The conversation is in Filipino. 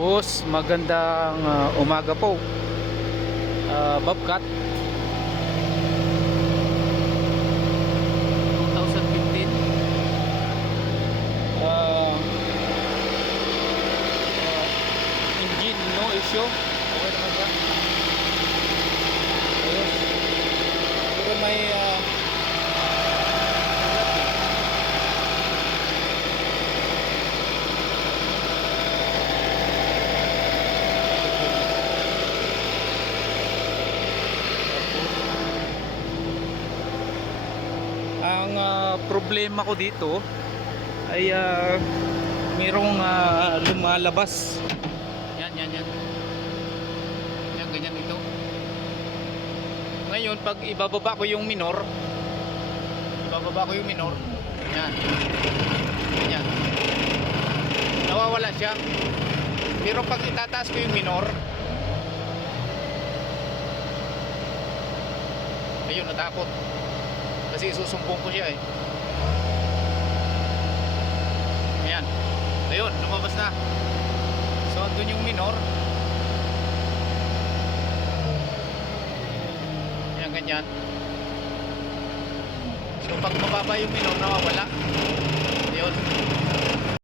Boss, magandang umaga po. Bobcat 2015. Engine no issue. Okay naman ba? Ayos. Pero may ang problema ko dito ay mayroong lumalabas. Yan. Yan, ganyan ito. Ngayon, pag ibababa ko yung minor, yan. Ganyan. Nawawala siya. Pero pag itataas ko yung minor, ayun, natakot. Kasi isusumpong ko siya eh. Ayan. Ayun, lumabas na. So, doon yung minor. Ayan, ganyan. So, pag mababa yung minor, nawawala. Ayun.